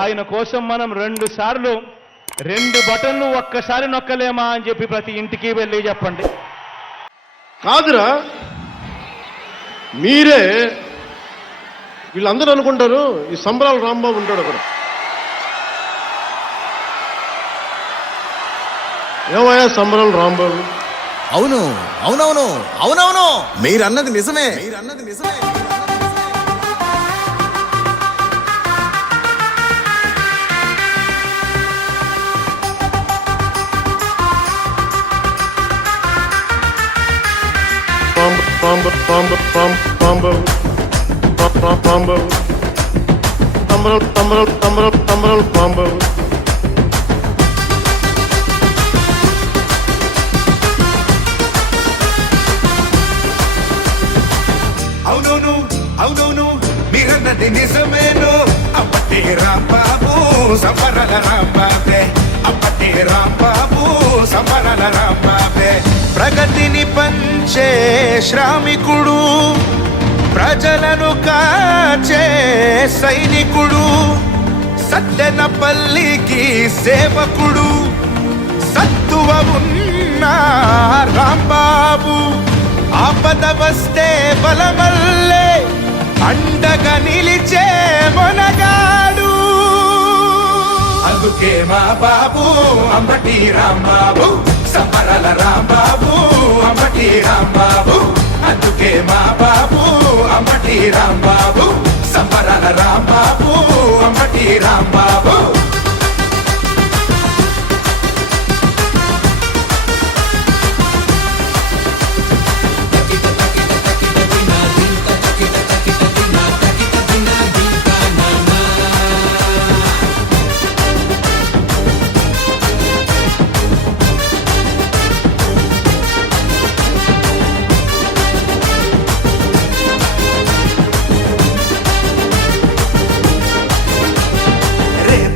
ఆయన కోసం మనం 2 సార్లు 2 బటన్లు ఒక్కసారి నొక్కలేమా అని చెప్పి ప్రతి ఇంటికి వెళ్ళి చెప్పండి. కాదురా, మీరే వీళ్ళందరూ అనుకుంటారు ఈ సంబరాల రాంబాబు ఉంటాడు అక్కడ. ఏమయ్యా సంబరాల రాంబాబు? అవును అవునవును అవునవును, మీరన్నది నిజమే. అవునవును అవునవును, మీరన్నది నిజమేను. అప్పటి రాంబాబు సంబరాల రాంబాబే, అప్పటి రాంబాబు సంబరాల రాంబాబే. ప్రగతిని పంచే శ్రామికుడు, ప్రజలను కాచే సైనికుడు, సత్తెనపల్లికి సేవకుడు, సత్తువ ఉన్న రాంబాబు. ఆపద వస్తే బలమల్లే అండగా నిలిచే మొనగాడు. అందుకే మా బాబు అంబటి రాంబాబు, సంబరాల రాంబాబు, అంబటి రాంబాబు. అందుకే మా బాబు అంబటి రాంబాబు, సంబరాల రాంబాబు, అంబటి రాంబాబు.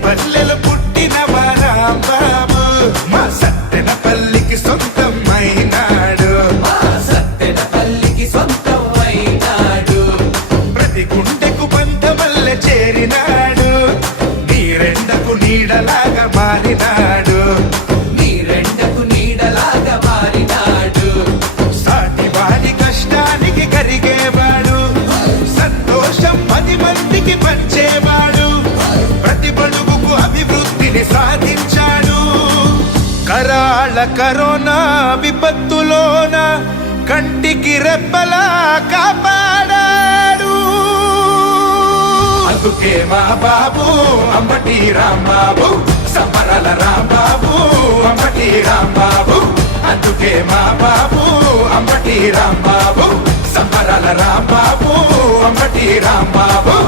పల్లెలు పుట్టిన రాంబాబు, మా సత్తెనపల్లికి సొంతం అయినాడు, మా సత్తెనపల్లికి సొంతం అయినాడు. ప్రతి గుండెకు బంధమల్లె చేరినాడు, నీరెండకు నీడలాగా మారినాడు, నీరెండకు నీడలాగా మారినాడు. సాటి వారి కష్టానికి కరిగేవాడు, సంతోషం 10 మందికి పంచేవాడు, ప్రతి బడుగుకు అభివృద్ధిని సాధించాడు. కరాళ కరోనా విపత్తులోన కంటికి రెప్పలా కాపాడాడు. అందుకే మా బాబు అంబటి రాంబాబు, సంబరాల రాంబాబు, అంబటి రాంబాబు. అందుకే మా బాబు అంబటి రాంబాబు, సంబరాల రాంబాబు, అంబటి రాంబాబు.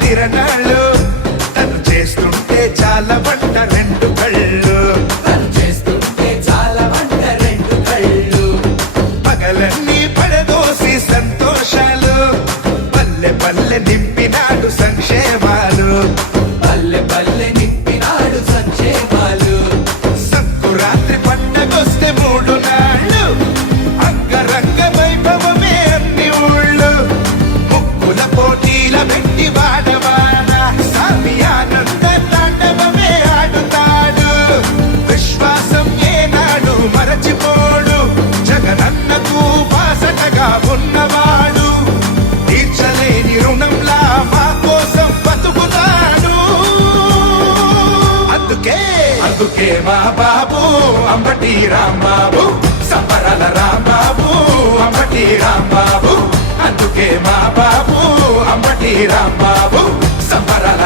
తిరణాళ్ళు తను చేస్తుంటే చాలా వంట 2 కళ్ళు, తను చేస్తుంటే చాలా వంట 2 కళ్ళు. పగలన్నీ పడదోసి సంతోషాలు, పల్లె పల్లె నింపినాడు సంక్షేమాలు, పల్లె పల్లె నింపినాడు సంక్షేమాలు. సంకురాత్రి పండగొస్తే 3 నాళ్ళు అంగరంగ వైభవమే అన్ని ఊళ్ళు. ముక్కుల పోటీల పెట్టి వాడవాడ సామి ఆనంద తాండవమే ఆడుతాడు. విశ్వాసం ఏనాడు మరచిపోడు, జగనన్నకు బాసటగా ఉన్నవాడు. తీర్చలేని రుణంలా మా కోసం బతుకుతాడు. అందుకే మా బాబు అంబటి రాంబాబు, సంబరాల రాంబాబు, అంబటి రాంబాబు. అందుకే మా బాబు అంబటి రాంబాబు, సంబరాల